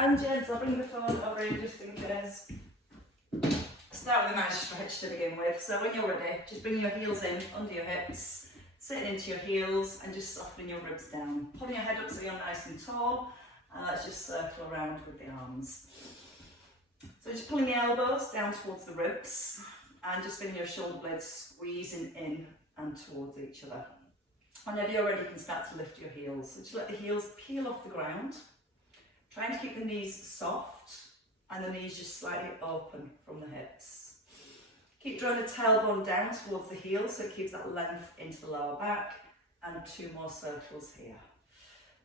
and gentle. I'll bring the phone over here just in case. Start with a nice stretch to begin with. So when you're ready, just bring your heels in under your hips, sitting into your heels and just softening your ribs down. Pulling your head up so you're nice and tall, and let's just circle around with the arms. So just pulling the elbows down towards the ribs and just feeling your shoulder blades squeezing in and towards each other. Whenever you're ready, you can start to lift your heels. So just let the heels peel off the ground, trying to keep the knees soft and the knees just slightly open from the hips. Keep drawing the tailbone down towards the heels so it keeps that length into the lower back, and 2 more circles here.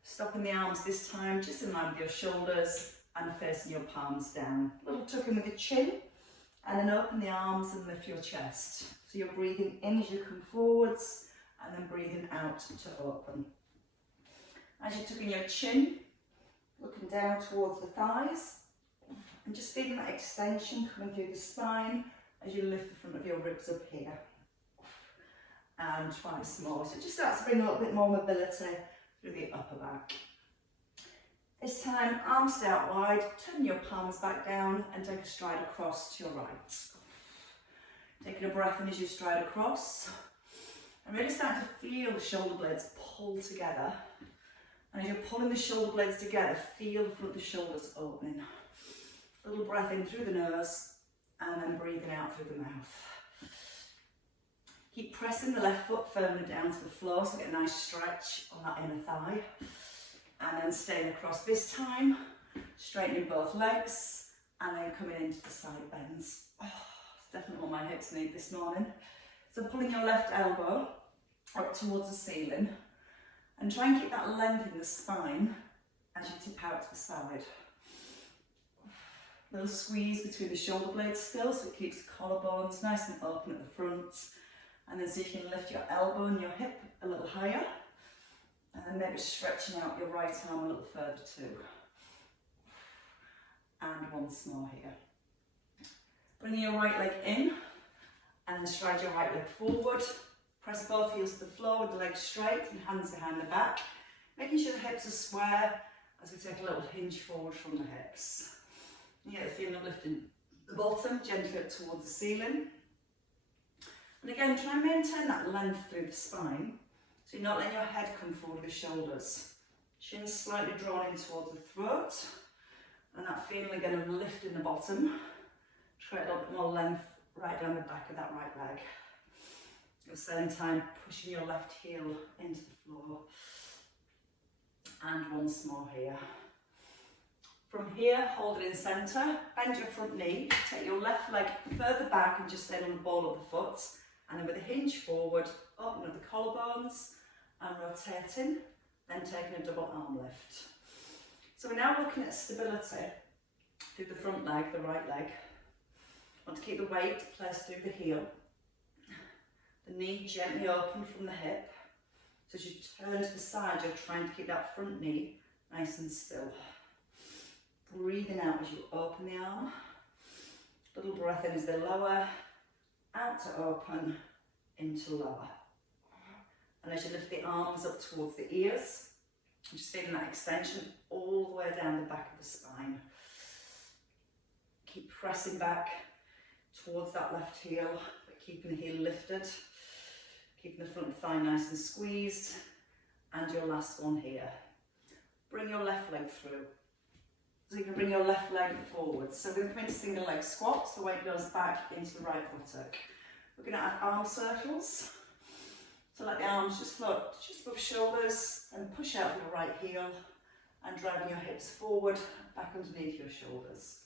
Stopping the arms this time just in line with your shoulders and facing your palms down. A little tuck in with your chin, and then open the arms and lift your chest. So you're breathing in as you come forwards and then breathing out to open. As you tuck in your chin, looking down towards the thighs and just feeling that extension coming through the spine as you lift the front of your ribs up here. And twice more. So it just starts to bring a little bit more mobility through the upper back. This time, arms stay out wide, turn your palms back down and take a stride across to your right. Taking a breath in as you stride across. And really start to feel the shoulder blades pull together. And as you're pulling the shoulder blades together, feel the front of the shoulders opening. A little breath in through the nose and then breathing out through the mouth. Keep pressing the left foot firmly down to the floor so get a nice stretch on that inner thigh. And then staying across this time, straightening both legs and then coming into the side bends. Oh, it's definitely what my hips need this morning. So pulling your left elbow up towards the ceiling and try and keep that length in the spine as you tip out to the side. A little squeeze between the shoulder blades still so it keeps the collarbones nice and open at the front. And then so you can lift your elbow and your hip a little higher. And then maybe stretching out your right arm a little further too. And once more here. Bringing your right leg in and then stride your right leg forward. Press both heels to the floor with the legs straight and hands behind the back. Making sure the hips are square as we take a little hinge forward from the hips. You get the feeling of lifting the bottom gently up towards the ceiling. And again, try and maintain that length through the spine. So you're not letting your head come forward with the shoulders. Chin slightly drawn in towards the throat. And that feeling again of lifting the bottom. Try a little bit more length right down the back of that right leg. At the same time, pushing your left heel into the floor. And once more here. From here, hold it in centre, bend your front knee, take your left leg further back and just stay on the ball of the foot. And then with a hinge forward, open up the collarbones and rotating, then taking a double arm lift. So we're now looking at stability through the front leg, the right leg. Want to keep the weight placed through the heel. The knee gently open from the hip. So as you turn to the side, you're trying to keep that front knee nice and still. Breathing out as you open the arm. Little breath in as they lower. Out to open, into lower. And as you lift the arms up towards the ears, just feeling that extension all the way down the back of the spine. Keep pressing back towards that left heel, but keeping the heel lifted. Keeping the front thigh nice and squeezed. And your last one here. Bring your left leg through. So you can bring your left leg forward. So we're going to come into single leg squats. The weight goes back into the right buttock. We're going to add arm circles. So let the arms just float just above shoulders and push out from the right heel and driving your hips forward, back underneath your shoulders.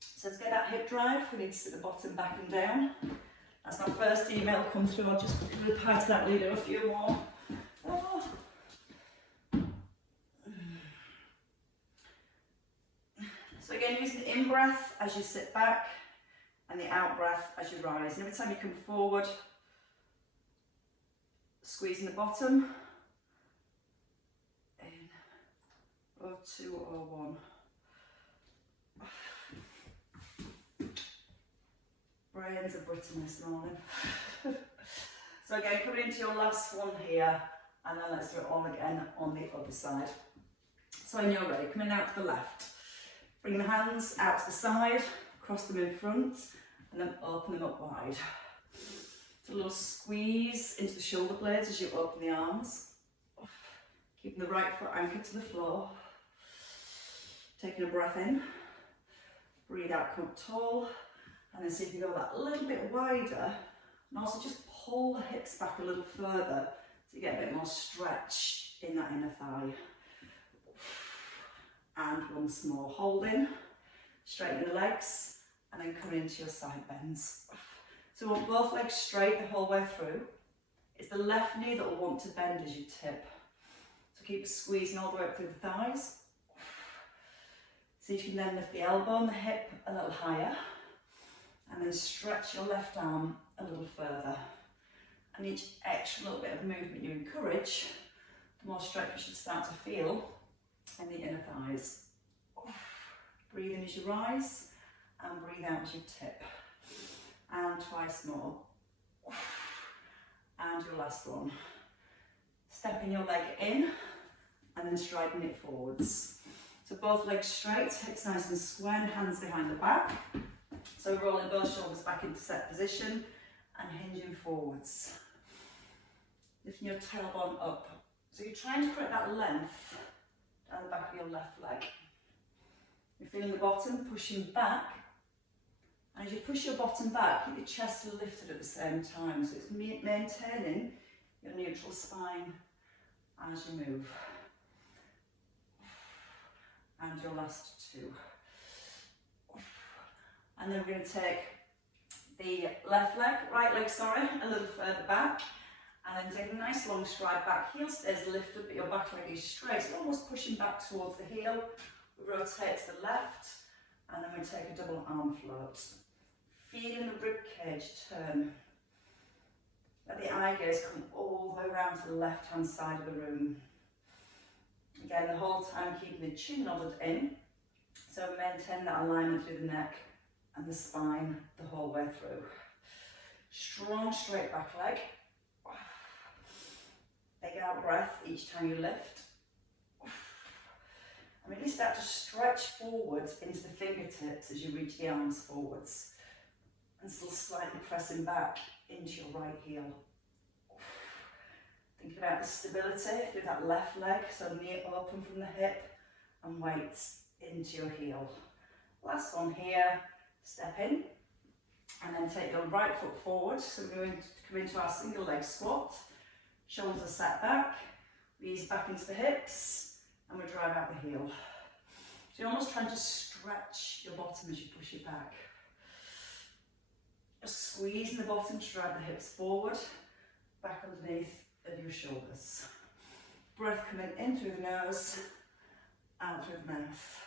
So let's get that hip drive. We need to sit the bottom back and down. That's my first email come through. I'll just reply to that leader a few more. Oh. So again, using the in-breath as you sit back and the out-breath as you rise. And every time you come forward, squeezing the bottom. In. Or 2 or 1. Brains are brittle this morning. So again, coming into your last one here, and then let's do it all again on the other side. So when you're ready, coming out to the left. Bring the hands out to the side, cross them in front, and then open them up wide. So a little squeeze into the shoulder blades as you open the arms. Keeping the right foot anchored to the floor. Taking a breath in. Breathe out, come up tall. And then see if you can go that little bit wider. And also just pull the hips back a little further so you get a bit more stretch in that inner thigh. And once more, holding, straighten the legs, and then coming into your side bends. So we want both legs straight the whole way through. It's the left knee that will want to bend as you tip. So keep squeezing all the way up through the thighs. See if you can then lift the elbow and the hip a little higher, and then stretch your left arm a little further. And each extra little bit of movement you encourage, the more stretch you should start to feel in the inner thighs. Breathe in as you rise and breathe out as you tip. And twice more. And your last one. Stepping your leg in and then striding it forwards. So both legs straight, hips nice and square, and hands behind the back. So rolling both shoulders back into set position and hinging forwards. Lifting your tailbone up. So you're trying to create that length down the back of your left leg. You're feeling the bottom pushing back, and as you push your bottom back, keep your chest lifted at the same time, so it's maintaining your neutral spine as you move. And your last two. And then we're going to take the right leg, a little further back. And then take a nice long stride back. Heel stays lifted, but your back leg is straight. So almost pushing back towards the heel. We rotate to the left, and then we take a double arm float. Feeling the rib cage turn. Let the eye gaze come all the way around to the left hand side of the room. Again, the whole time keeping the chin nodded in. So maintain that alignment through the neck and the spine the whole way through. Strong straight back leg. Big out breath each time you lift. And really start to stretch forwards into the fingertips as you reach the arms forwards. And still slightly pressing back into your right heel. Think about the stability through that left leg, so knee open from the hip and weight into your heel. Last one here, step in and then take your right foot forward. So we're going to come into our single leg squat. Shoulders are set back, we ease back into the hips, and we drive out the heel. So you're almost trying to stretch your bottom as you push it back. Just squeezing the bottom to drive the hips forward, back underneath of your shoulders. Breath coming in through the nose, out through the mouth.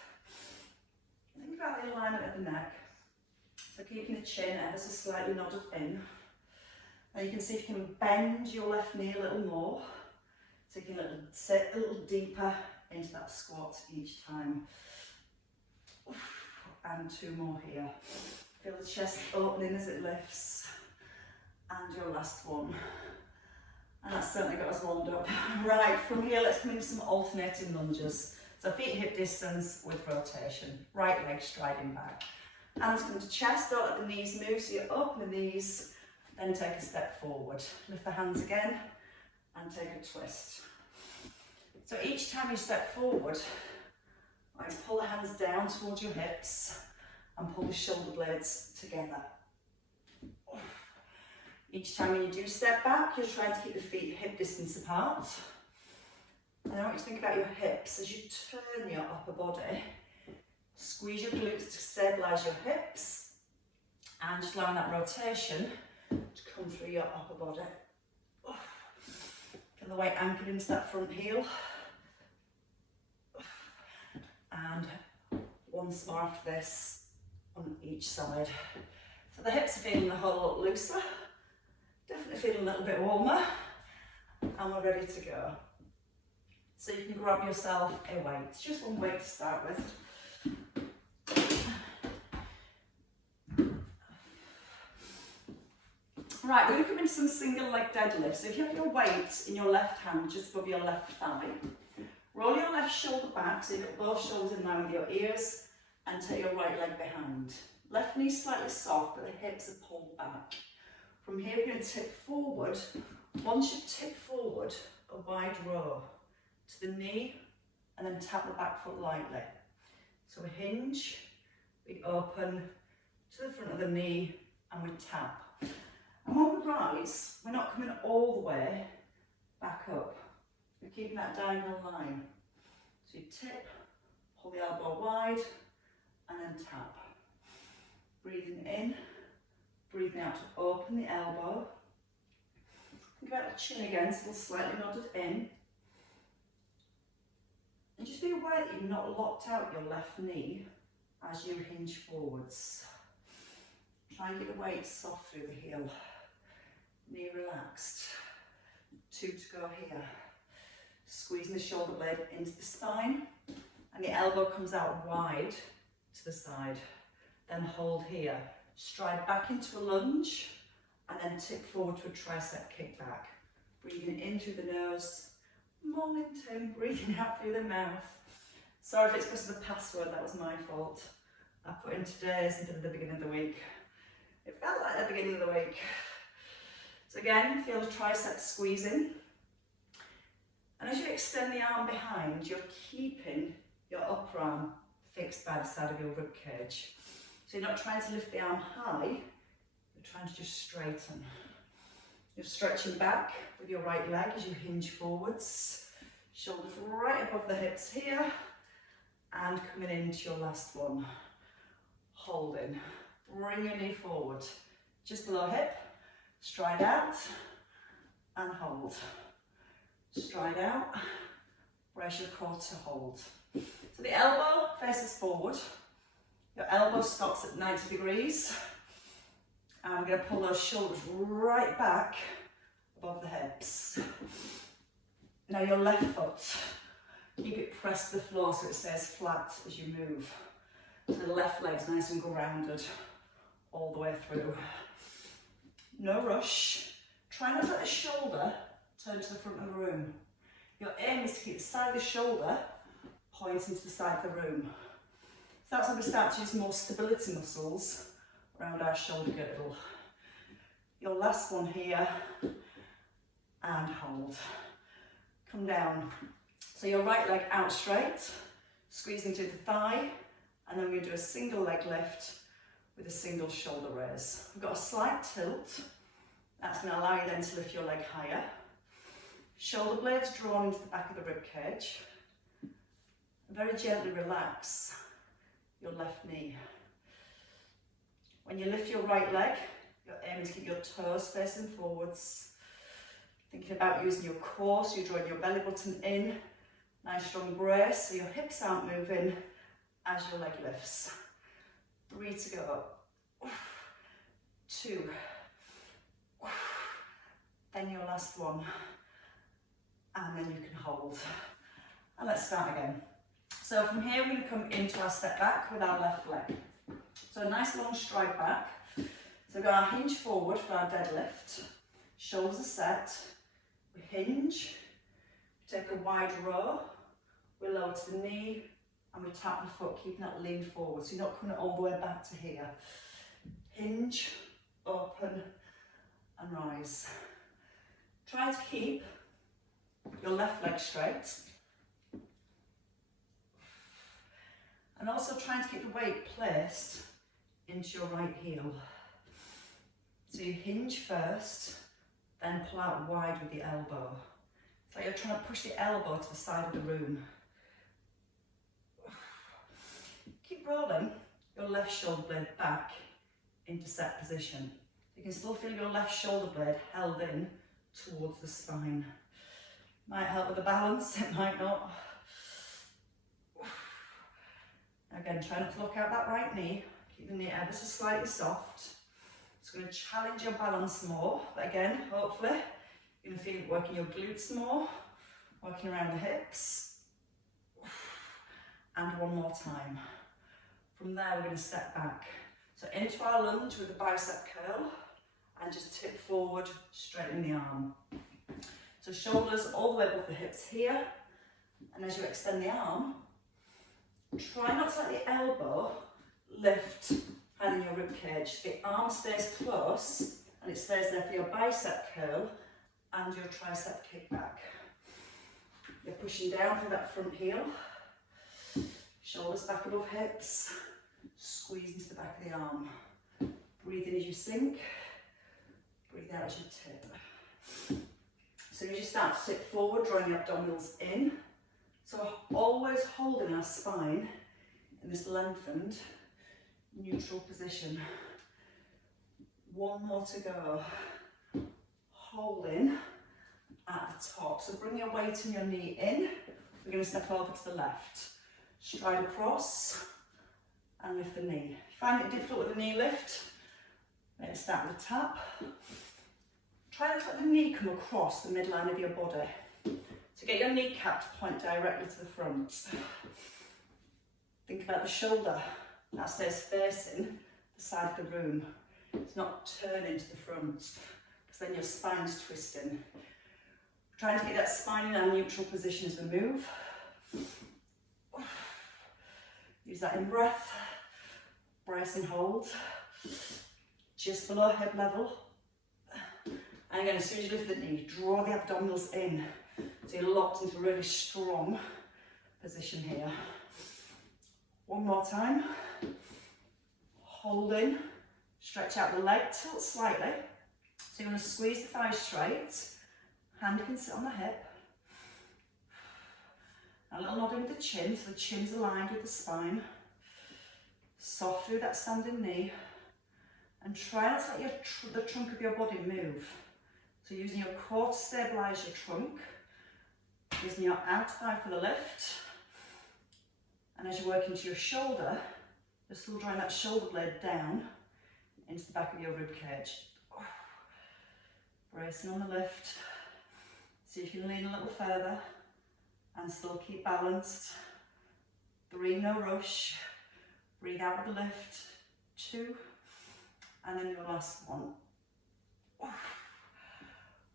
Think about the alignment of the neck. So keeping the chin ever so slightly nodded in. Now you can see if you can bend your left knee a little more. So you can sit a little deeper into that squat each time. And two more here. Feel the chest opening as it lifts. And your last one. And that's certainly got us warmed up. Right, from here let's come into some alternating lunges. So feet hip distance with rotation. Right leg striding back. Hands come to chest, don't let the knees move, so you open the knees, then take a step forward. Lift the hands again and take a twist. So each time you step forward, let's pull the hands down towards your hips and pull the shoulder blades together. Each time when you do step back, you're trying to keep the feet hip distance apart. And I want you to think about your hips as you turn your upper body. Squeeze your glutes to stabilise your hips and just allowing that rotation to come through your upper body. Feel the weight anchored into that front heel. And once more after this on each side. So the hips are feeling a whole lot looser. Definitely feeling a little bit warmer. And we're ready to go. So you can grab yourself a weight. It's just one weight to start with. Right, we're going to come into some single leg deadlifts. So if you have your weight in your left hand just above your left thigh, Roll your left shoulder back, so you've got both shoulders in line with your ears, and take your right leg behind. Left knee slightly soft, but the hips are pulled back. From here, we're going to tip forward. Once you've tipped forward, a wide row to the knee, and then tap the back foot lightly. So we hinge, we open to the front of the knee, and we tap. And when we rise, we're not coming all the way back up. We're keeping that diagonal line. So you tip, pull the elbow wide, and then tap. Breathing in, breathing out to open the elbow. Think about the chin again, still slightly nodded in. And just be aware that you've not locked out your left knee as you hinge forwards. Try and get the weight soft through the heel. Knee relaxed. 2 to go here. Squeezing the shoulder blade into the spine, and the elbow comes out wide to the side. Then hold here. Stride back into a lunge, and then tip forward to a tricep kickback. Breathing in through the nose. Morning, Tim. Breathing out through the mouth. Sorry if it's because of the password, that was my fault. I put in today's instead of the beginning of the week. It felt like the beginning of the week. So again, feel the triceps squeezing. And as you extend the arm behind, you're keeping your upper arm fixed by the side of your rib cage. So you're not trying to lift the arm high, you're trying to just straighten. You're stretching back with your right leg as you hinge forwards. Shoulders right above the hips here, and coming into your last one. Holding. Bring your knee forward, just below hip, stride out, and hold. Stride out, brace your core to hold. So the elbow faces forward, your elbow stops at 90 degrees, and I'm going to pull those shoulders right back above the hips. Now your left foot, keep it pressed to the floor so it stays flat as you move. So the left leg's nice and grounded all the way through. No rush. Try not to let the shoulder turn to the front of the room. Your aim is to keep the side of the shoulder pointing to the side of the room. So that's when we start to use more stability muscles around our shoulder girdle. Your last one here, and hold. Come down. So your right leg out straight, squeezing through the thigh, and then we're going to do a single leg lift with a single shoulder raise. We've got a slight tilt. That's going to allow you then to lift your leg higher. Shoulder blades drawn into the back of the rib cage. Very gently relax your left knee. When you lift your right leg, you're aiming to keep your toes facing forwards. Thinking about using your core, so you're drawing your belly button in. Nice strong brace, so your hips aren't moving as your leg lifts. 3 to go. 2. Then your last one. And then you can hold. And let's start again. So from here we're going to come into our step back with our left leg. So a nice long stride back. So we've got our hinge forward for our deadlift. Shoulders are set. We hinge. We take a wide row. We lower to the knee. And we tap the foot, keeping that lean forward. So you're not coming all the way back to here. Hinge, open, and rise. Try to keep your left leg straight. And also trying to keep the weight placed into your right heel. So you hinge first, then pull out wide with the elbow. It's like you're trying to push the elbow to the side of the room. Keep rolling your left shoulder blade back into set position. You can still feel your left shoulder blade held in towards the spine. Might help with the balance, it might not. Again, try not to look out that right knee. Keep the knee ever so slightly soft. It's going to challenge your balance more, but again, hopefully, you're going to feel it working your glutes more, working around the hips. And one more time. From there, we're going to step back. So into our lunge with a bicep curl, and just tip forward, straightening the arm. So shoulders all the way above the hips here, And as you extend the arm, try not to let the elbow lift higher than your rib cage. The arm stays close and it stays there for your bicep curl and your tricep kickback. You're pushing down through that front heel, shoulders back above hips, squeeze into the back of the arm. Breathe in as you sink, breathe out as you tip. So as you start to tip forward, drawing the abdominals in. So always holding our spine in this lengthened, neutral position. One more to go. Holding at the top. So bring your weight and your knee in. We're going to step over to the left. Stride across and lift the knee. If you find it difficult with the knee lift, let's start with a tap. Try to let the knee come across the midline of your body. So get your kneecap to point directly to the front. Think about the shoulder. That stays facing the side of the room. It's not turning to the front, because then your spine's twisting. Trying to get that spine in our neutral position as we move. Use that in breath. Brace and hold. Just below hip level. And again, as soon as you lift the knee, draw the abdominals in. So you're locked into a really strong position here. One more time. Holding. Stretch out the leg, tilt slightly. So you're going to squeeze the thighs straight. Hand can sit on the hip. A little nodding with the chin, so the chin's aligned with the spine. Soft through that standing knee. And try not to let the trunk of your body move. So using your core to stabilise your trunk. Using your out thigh for the lift. And as you work into your shoulder, you're still drawing that shoulder blade down into the back of your rib cage. Bracing on the lift. See if you can lean a little further and still keep balanced. 3, no rush. Breathe out with the lift. 2, and then your last one.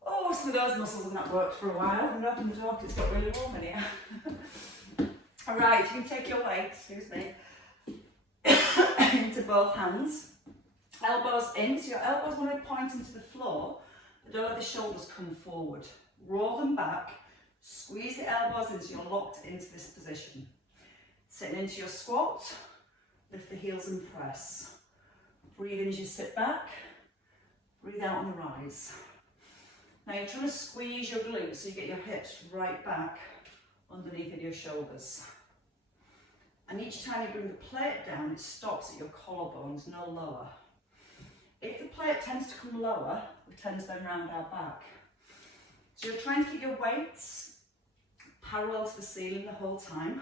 Oh, some of those muscles have not worked for a while. I'm opening the door, it's got really warm in here. Alright, you can take your weight, excuse me, into both hands. Elbows in, so your elbows want to be pointing to the floor, but don't let the shoulders come forward. Roll them back, squeeze the elbows in so you're locked into this position. Sitting into your squat, lift the heels and press. Breathe in as you sit back, breathe out on the rise. Now you're trying to squeeze your glutes so you get your hips right back underneath of your shoulders. And each time you bring the plate down, it stops at your collarbones, no lower. If the plate tends to come lower, we tend to then round our back. So you're trying to keep your weights parallel to the ceiling the whole time.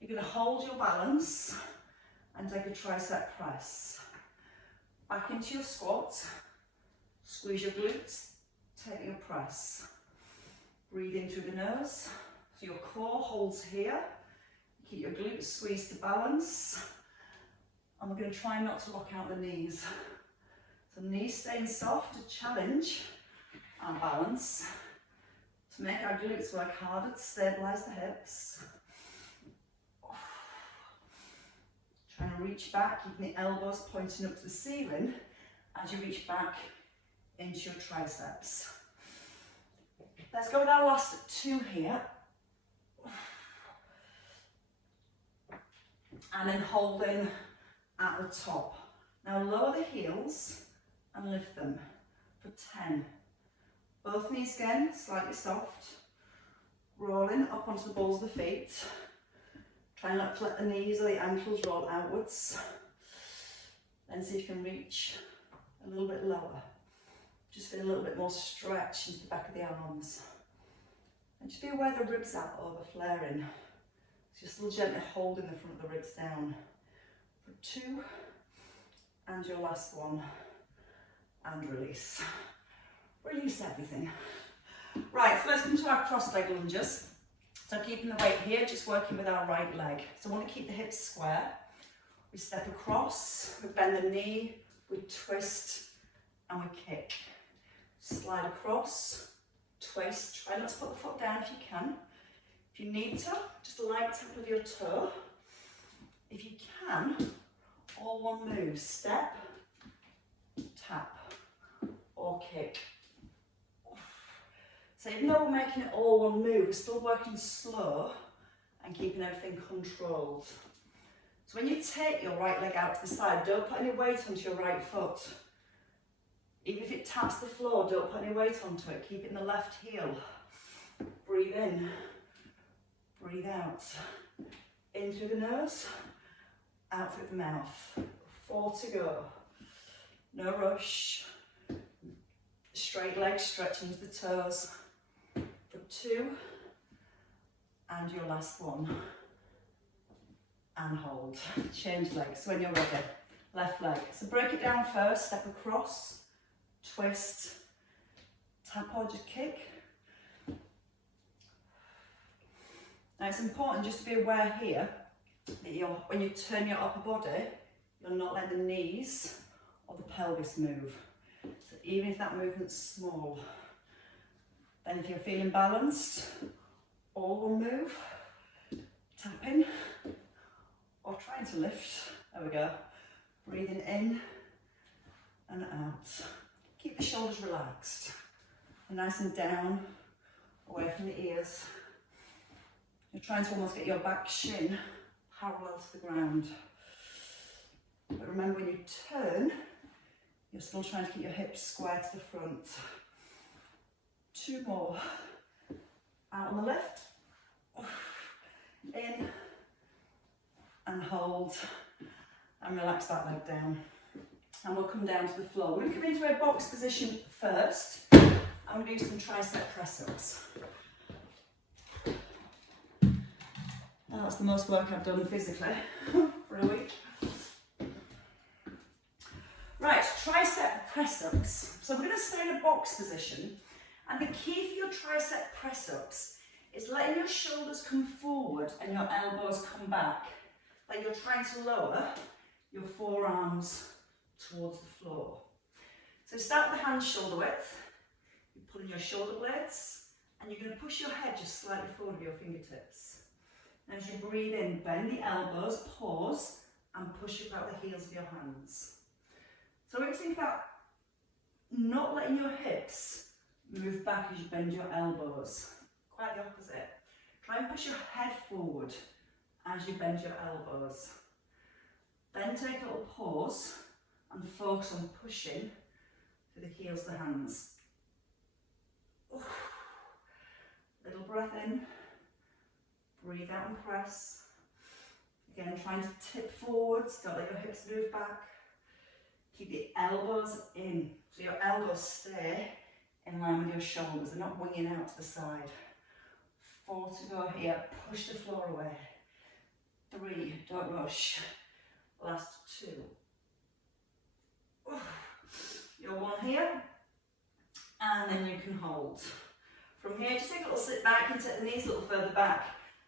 You're going to hold your balance and take a tricep press. Back into your squat, squeeze your glutes, take your press. Breathe in through the nose, so your core holds here. Keep your glutes squeezed to balance. And we're going to try not to lock out the knees. So knees staying soft to challenge our balance, to make our glutes work harder to stabilise the hips. Trying to reach back, keeping the elbows pointing up to the ceiling as you reach back into your triceps. Let's go with our last 2 here. And then holding at the top. Now lower the heels and lift them for 10. Both knees again, slightly soft. Rolling up onto the balls of the feet. Try not to let the knees or the ankles roll outwards. Then see if you can reach a little bit lower. Just feel a little bit more stretch into the back of the arms. And just be aware the ribs aren't over flaring. So you're still gently holding the front of the ribs down. For 2, and your last one. And release. Release everything. Right, so let's come to our cross leg lunges. So keeping the weight here, just working with our right leg. So I want to keep the hips square. We step across, we bend the knee, we twist, and we kick. Slide across, twist, try not to put the foot down if you can. If you need to, just a light tap of your toe. If you can, all one move, step, tap, or kick. So even though we're making it all one move, we're still working slow and keeping everything controlled. So when you take your right leg out to the side, don't put any weight onto your right foot. Even if it taps the floor, don't put any weight onto it. Keep it in the left heel. Breathe in, breathe out. In through the nose, out through the mouth. 4 to go. No rush. Straight legs, stretching to the toes. For 2. And your last one. And hold. Change legs when you're ready. Left leg. So break it down first. Step across. Twist. Tap or just kick. Now it's important just to be aware here that when you turn your upper body, you'll not let the knees or the pelvis move. So even if that movement's small, then if you're feeling balanced, all will move, tapping, or trying to lift. There we go. Breathing in and out. Keep the shoulders relaxed. And nice and down, away from the ears. You're trying to almost get your back shin parallel to the ground. But remember, when you turn, you're still trying to keep your hips square to the front. 2 more. Out on the left. In. And hold. And relax that leg down. And we'll come down to the floor. We're going to come into a box position first. I'm going to do some tricep press-ups. That's the most work I've done physically for a week. Right, tricep press-ups. So we're going to stay in a box position, and the key for your tricep press-ups is letting your shoulders come forward and your elbows come back, like you're trying to lower your forearms towards the floor. So start with the hands shoulder width. You're pulling your shoulder blades, and you're going to push your head just slightly forward with your fingertips. And as you breathe in, bend the elbows, pause, and push about the heels of your hands. So we're going to think about not letting your hips move back as you bend your elbows. Quite the opposite. Try and push your head forward as you bend your elbows. Then take a little pause and focus on pushing through the heels of the hands. Little breath in. Breathe out and press. Again, trying to tip forwards, don't let your hips move back. Keep the elbows in, so your elbows stay in line with your shoulders, they're not winging out to the side. 4 to go here, push the floor away. 3, don't rush. Last 2. Your 1 here, and then you can hold. From here, just take a little sit back and take the knees a little further back.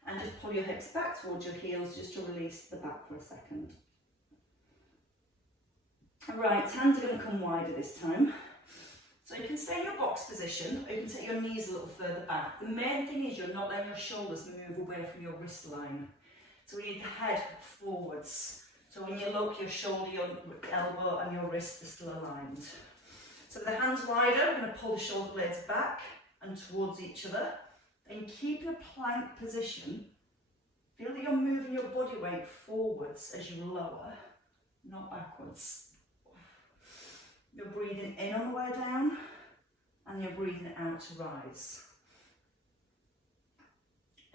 And just pull your hips back towards your heels just to release the back for a second. Alright, hands are going to come wider this time. So you can stay in your box position, or you can take your knees a little further back. The main thing is you're not letting your shoulders move away from your wrist line. So we need the head forwards. So when you look, your shoulder, your elbow and your wrist are still aligned. So with the hands wider, we're going to pull the shoulder blades back and towards each other. Then keep your plank position. Feel that you're moving your body weight forwards as you lower, not backwards. You're breathing in on the way down, and you're breathing out to rise.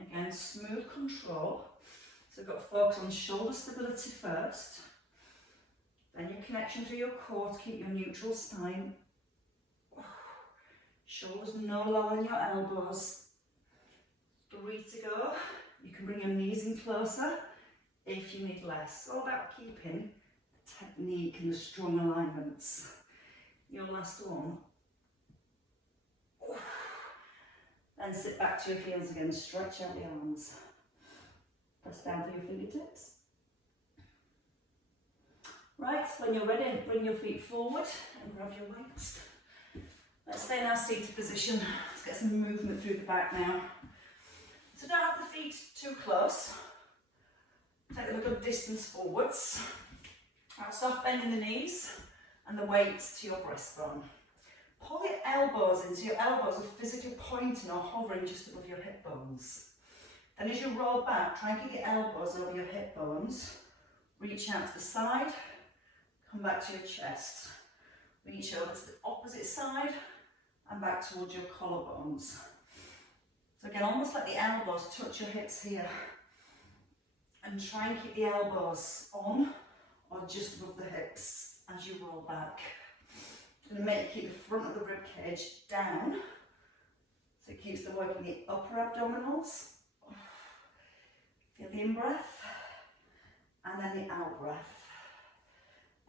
Again, smooth control. So we've got to focus on shoulder stability first, then your connection to your core to keep your neutral spine. Shoulders no lower than your elbows. 3 to go. You can bring your knees in closer if you need less. It's all about keeping the technique and the strong alignments. Your last one. Then sit back to your heels again, stretch out the arms. Press down to your fingertips. Right, when you're ready, bring your feet forward and grab your weights. Let's stay in our seated position. Let's get some movement through the back now. So don't have the feet too close. Take them a good distance forwards. Right, soft bend in the knees and the weight to your breastbone. Pull your elbows in, so your elbows are physically pointing or hovering just above your hip bones. Then as you roll back, try and get your elbows over your hip bones. Reach out to the side, come back to your chest. Reach over to the opposite side and back towards your collarbones. So again, almost like the elbows touch your hips here. And try and keep the elbows on or just above the hips as you roll back. It's going to make you keep the front of the rib cage down, so it keeps the work in the upper abdominals. Feel the in-breath and then the out-breath.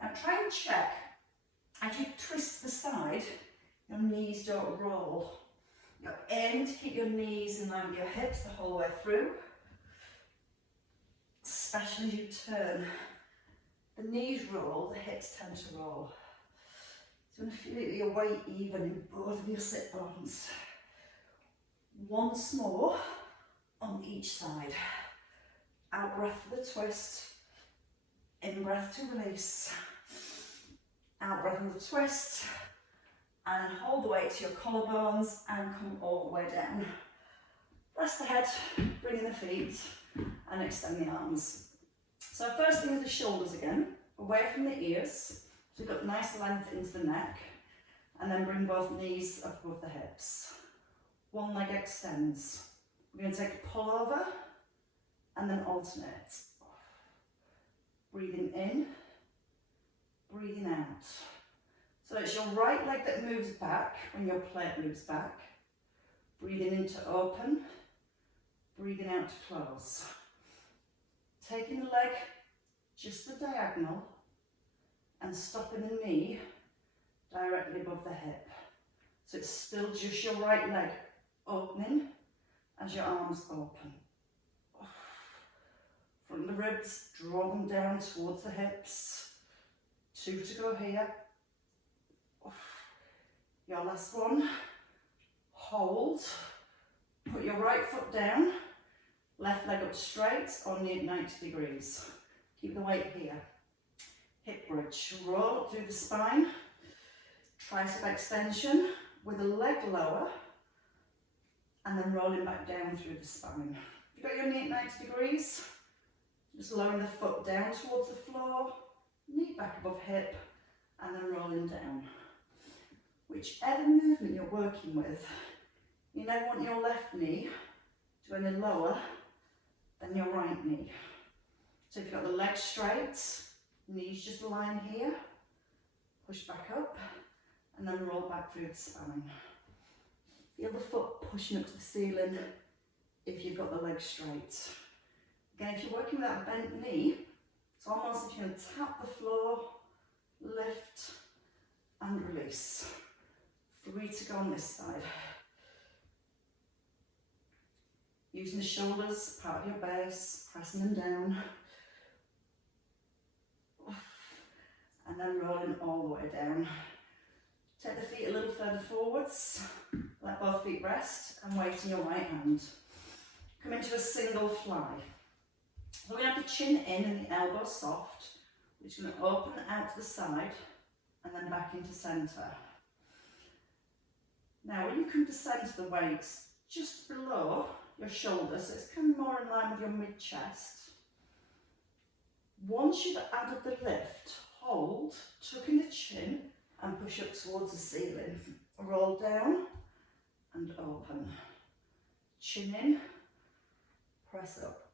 Now try and check, as you twist to the side, your knees don't roll. You're aiming to keep your knees in line with your hips the whole way through, especially as you turn. The knees roll, the hips tend to roll. So you want to feel your weight even in both of your sit bones. Once more on each side. Out breath for the twist. In breath to release. Out breath for the twist. And hold the weight to your collarbones and come all the way down. Rest the head, bring in the feet and extend the arms. So first thing is the shoulders again, away from the ears. So you've got nice length into the neck, and then bring both knees up above the hips. One leg extends. We're going to take a pull over and then alternate. Breathing in, breathing out. So it's your right leg that moves back when your plate moves back. Breathing in to open, breathing out to close. Taking the leg just the diagonal and stopping the knee directly above the hip. So it's still just your right leg opening as your arms open. Front of the ribs, draw them down towards the hips. 2 to go here. Your last one. Hold. Put your right foot down. Left leg up straight or near 90 degrees. Keep the weight here. Hip bridge. Roll up through the spine. Tricep extension with the leg lower. And then rolling back down through the spine. You've got your knee at 90 degrees. Just lowering the foot down towards the floor. Knee back above hip. And then rolling down. Whichever movement you're working with, you never want your left knee to go any lower than your right knee. So if you've got the legs straight, knees just align here, push back up, and then roll back through the spine. Feel the foot pushing up to the ceiling if you've got the legs straight. Again, if you're working with that bent knee, it's almost if you're going to tap the floor, lift, and release. 3 to go on this side. Using the shoulders, part of your base, pressing them down. And then rolling all the way down. Take the feet a little further forwards. Let both feet rest and weight in your right hand. Come into a single fly. So we're going to have the chin in and the elbow soft. We're just going to open out to the side and then back into centre. Now when you come to centre, the weight's just below your shoulders, so it's kind of more in line with your mid-chest. Once you've added the lift, hold, tuck in the chin and push up towards the ceiling. Roll down and open. Chin in, press up.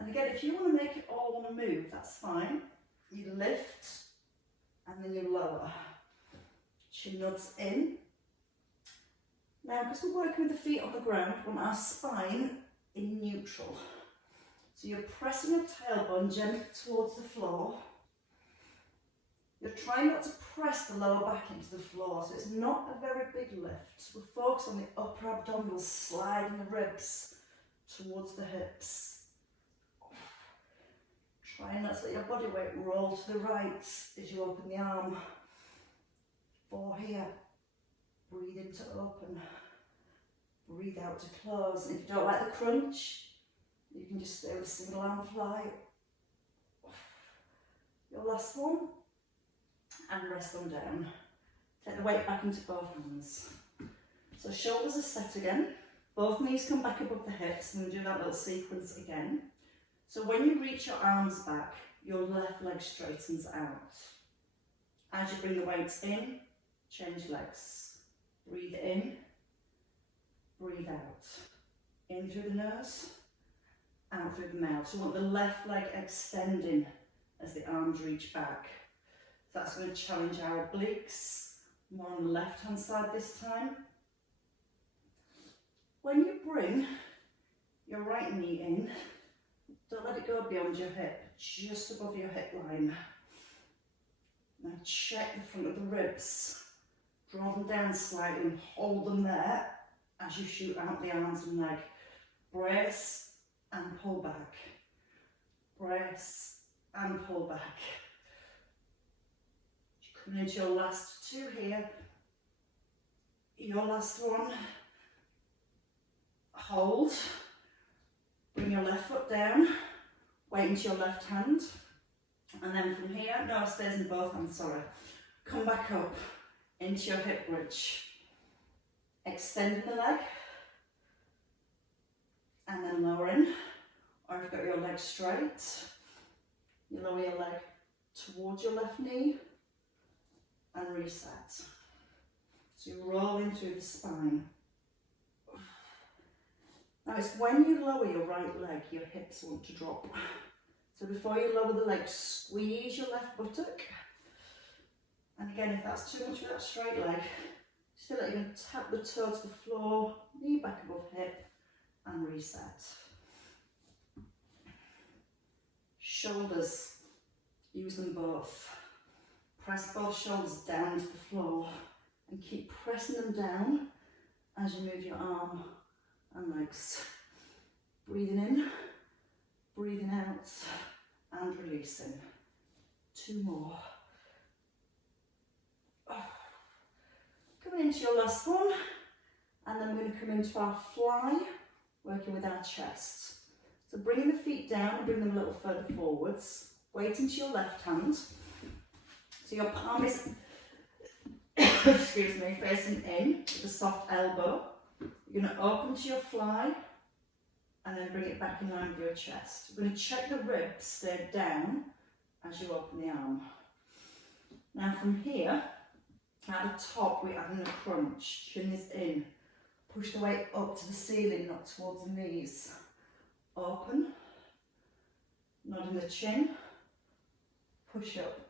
And again, if you want to make it all want to move, that's fine. You lift and then you lower. Chin nods in. Now, because we're working with the feet on the ground, we want our spine in neutral. So you're pressing your tailbone gently towards the floor. You're trying not to press the lower back into the floor, so it's not a very big lift. We're focused on the upper abdominals, sliding the ribs towards the hips. Try not to let your body weight roll to the right as you open the arm. 4 here. Breathe in to open. breathe out to close. And if you don't like the crunch, you can just stay with a single arm fly. Your last one, and rest them down. Take the weight back into both hands. So shoulders are set again, both knees come back above the hips, and we do that little sequence again. So when you reach your arms back, your left leg straightens out. As you bring the weight in, change legs. Breathe in, breathe out. In through the nose, out through the mouth. So you want the left leg extending as the arms reach back. So that's going to challenge our obliques, more on the left hand side this time. When you bring your right knee in, don't let it go beyond your hip, just above your hip line. Now check the front of the ribs. Draw them down slightly and hold them there as you shoot out the arms and leg. Brace and pull back. Brace and pull back. Coming into your last two here. Your last one. Hold. Bring your left foot down. Weight into your left hand. And then from here, no, it stays in both hands, sorry. Come back up into your hip bridge. Extend the leg. And then lowering. Or if you've got your leg straight, you lower your leg towards your left knee and reset. So you're rolling through the spine. Now it's when you lower your right leg, your hips want to drop. So before you lower the leg, squeeze your left buttock. And again, if that's too much for that straight leg, just feel like you're going to tap the toe to the floor, knee back above hip, and reset. Shoulders, use them both. Press both shoulders down to the floor and keep pressing them down as you move your arm and legs. Breathing in, breathing out, and releasing. Two more. Coming into your last one, and then we're going to come into our fly, working with our chest. So bringing the feet down and bring them a little further forwards. Weight into your left hand. So your palm is, excuse me, facing in with a soft elbow. You're going to open to your fly and then bring it back in line with your chest. You're going to check the ribs stay down as you open the arm. Now from here, at the top we're adding a crunch. Chin is in. Push the weight up to the ceiling, not towards the knees. Open, nodding the chin, push up.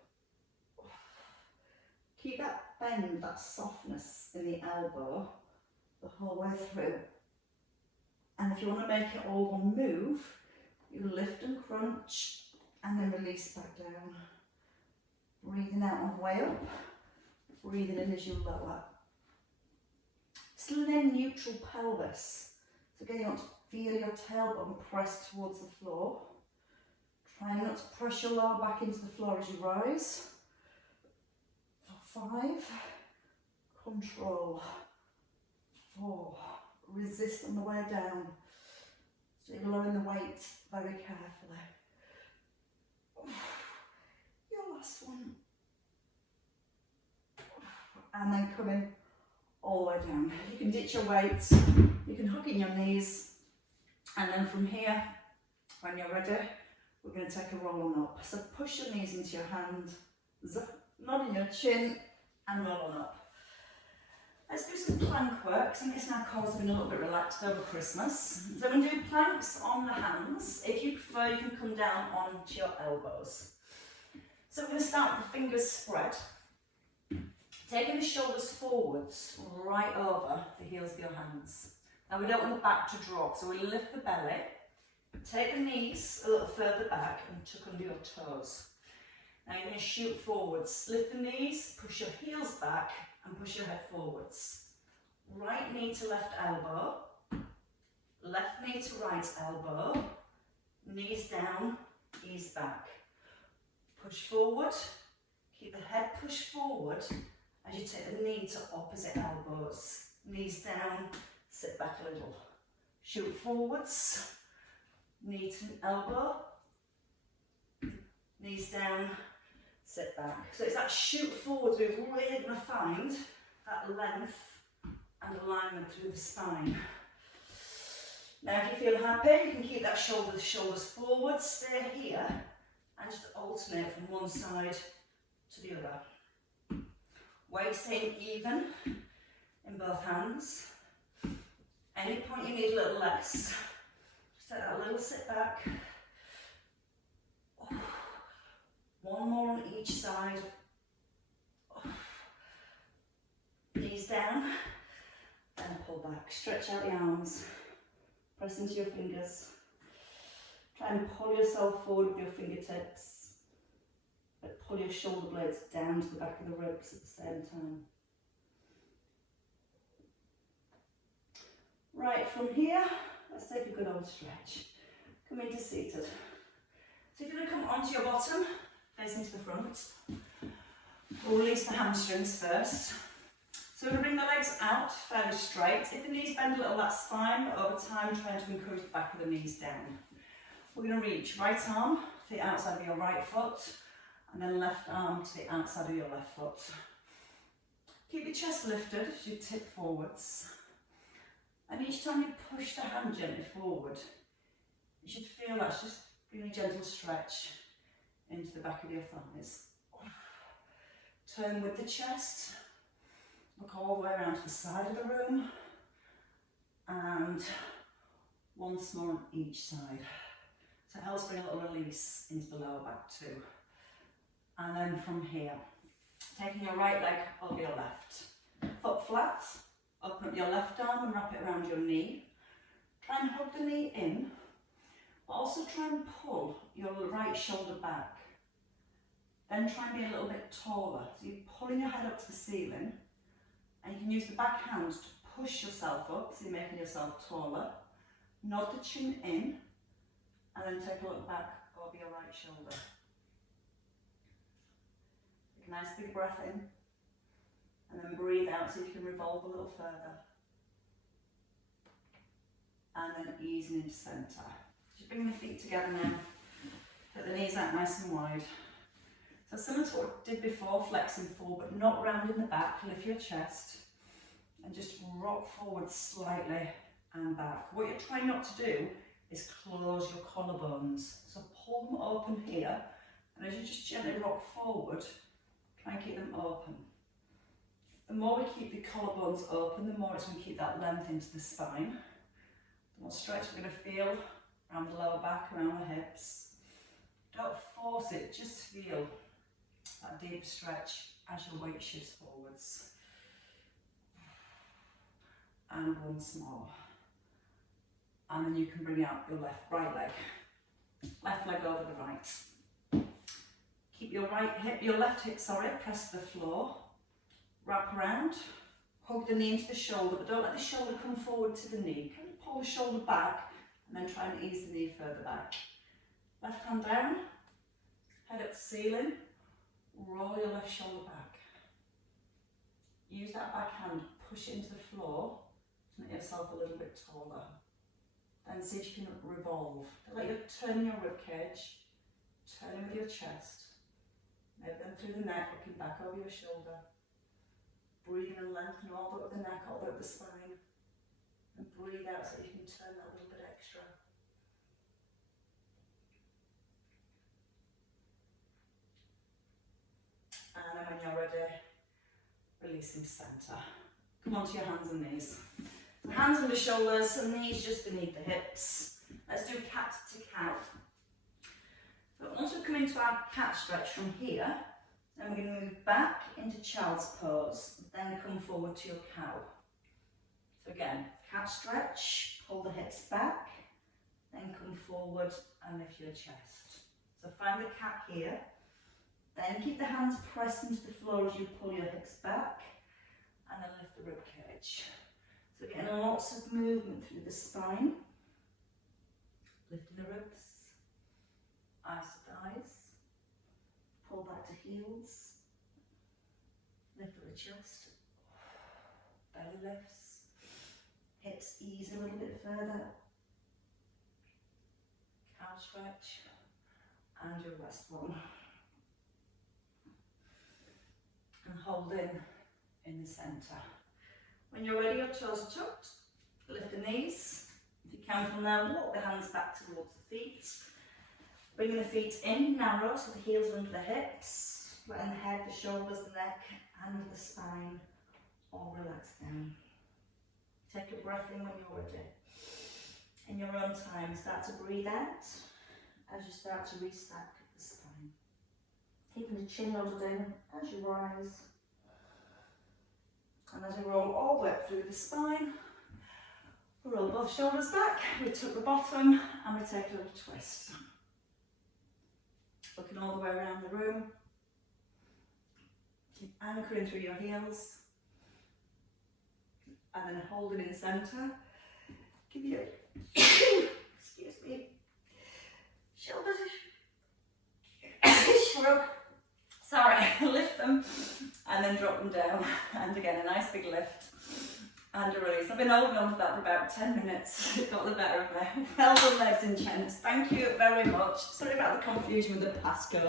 Keep that bend, that softness in the elbow the whole way through. And if you want to make it all one move, you lift and crunch and then release back down. Breathing out on the way up, breathing in as you lower. Still in a neutral pelvis. So again, you want to feel your tailbone press towards the floor. Try not to press your lower back into the floor as you rise. For 5, control. 4, resist on the way down. So you're lowering the weight very carefully. Your last one. And then coming all the way down. You can ditch your weights, you can hook in your knees, and then from here, when you're ready, we're going to take a roll on up. So push your knees into your hands, nod in your chin, and roll on up. Let's do some plank work, because I'm guessing our core's been a little bit relaxed over Christmas. So we're going to do planks on the hands. If you prefer, you can come down onto your elbows. So we're going to start with the fingers spread. Taking the shoulders forwards, right over the heels of your hands. Now we don't want the back to drop, so we lift the belly, take the knees a little further back and tuck under your toes. Now you're going to shoot forwards, lift the knees, push your heels back and push your head forwards. Right knee to left elbow, left knee to right elbow, knees down, ease back. Push forward, keep the head pushed forward as you take the knee to opposite elbows. Knees down, sit back a little. Shoot forwards, knee to elbow, knees down, sit back. So it's that shoot forwards, we're really going to find that length and alignment through the spine. Now if you feel happy, you can keep that shoulders forward, stay here, and just alternate from one side to the other. Weight staying even in both hands. Any point you need a little less, just take that little sit back. One more on each side. Knees down, and pull back. Stretch out the arms. Press into your fingers. Try and pull yourself forward with your fingertips, but pull your shoulder blades down to the back of the ribs at the same time. Right, from here, let's take a good old stretch. Come into seated. So if you're going to come onto your bottom, facing to the front, we'll release the hamstrings first. So we're going to bring the legs out fairly straight. If the knees bend a little, that's fine, but over time, trying to encourage the back of the knees down. We're going to reach right arm to the outside of your right foot, and then left arm to the outside of your left foot. Keep your chest lifted as you tip forwards. And each time you push the hand gently forward, you should feel that's just really gentle stretch into the back of your thighs. Turn with the chest, look all the way around to the side of the room, and once more on each side. So it helps bring a little release into the lower back too. And then from here, taking your right leg over your left, foot flat. Open up your left arm and wrap it around your knee. Try and hug the knee in, but also try and pull your right shoulder back. Then try and be a little bit taller. So you're pulling your head up to the ceiling, and you can use the back hand to push yourself up, so you're making yourself taller. Nod the chin in, and then take a look back over your right shoulder. Take a nice big breath in. And then breathe out so you can revolve a little further. And then easing into centre. Just bring the feet together now. Put the knees out nice and wide. So similar to what we did before, flexing forward, but not round in the back. Lift your chest and just rock forward slightly and back. What you're trying not to do is close your collarbones. So pull them open here, and as you just gently rock forward, try and keep them open. The more we keep the collarbones open, the more it's going to keep that length into the spine. The more stretch we're going to feel around the lower back, around the hips. Don't force it, just feel that deep stretch as your weight shifts forwards. And once more. And then you can bring out your right leg. Left leg over the right. Keep your left hip, press to the floor. Wrap around, hug the knee into the shoulder, but don't let the shoulder come forward to the knee. Kind of pull the shoulder back, and then try and ease the knee further back. Left hand down, head up to ceiling, roll your left shoulder back. Use that back hand, push it into the floor to make yourself a little bit taller. Then see if you can revolve. Let you turn your rib cage, turn with your chest, maybe then through the neck, looking back over your shoulder. Breathe in and lengthen all the way up the neck, all the way up the spine. And breathe out so you can turn that a little bit extra. And then when you're ready, releasing to centre. Come onto your hands and knees. So hands under shoulders and knees just beneath the hips. Let's do cat to cow. So once we come into our cat stretch from here, then we're going to move back into child's pose, then come forward to your cow. So again, cat stretch, pull the hips back, then come forward and lift your chest. So find the cat here, then keep the hands pressed into the floor as you pull your hips back, and then lift the rib cage. So getting lots of movement through the spine, lifting the ribs, eyes to thighs. Pull back to heels, lift the chest, belly lifts, Hips ease a little bit further. Calf stretch. And your rest one. And hold in the centre. When you're ready, your toes are tucked. Lift the knees. If you can from there, walk the hands back towards the feet. Bringing the feet in narrow, so the heels are under the hips. Letting the head, the shoulders, the neck and the spine all relax down. Take a breath in when you're ready. In your own time, start to breathe out as you start to restack the spine. Keeping the chin loaded in as you rise. And as we roll all the way up through the spine, we roll both shoulders back, we tuck the bottom and we take a little twist. Looking all the way around the room. Keep anchoring through your heels. And then holding in centre. Give your, excuse me, shoulders shrug. Sorry, lift them and then drop them down. And again, a nice big lift and a release. I've been holding on to that for about 10 minutes. It got the better of me. Well done, legs and chins. Thank you very much. Sorry about the confusion with the passcode.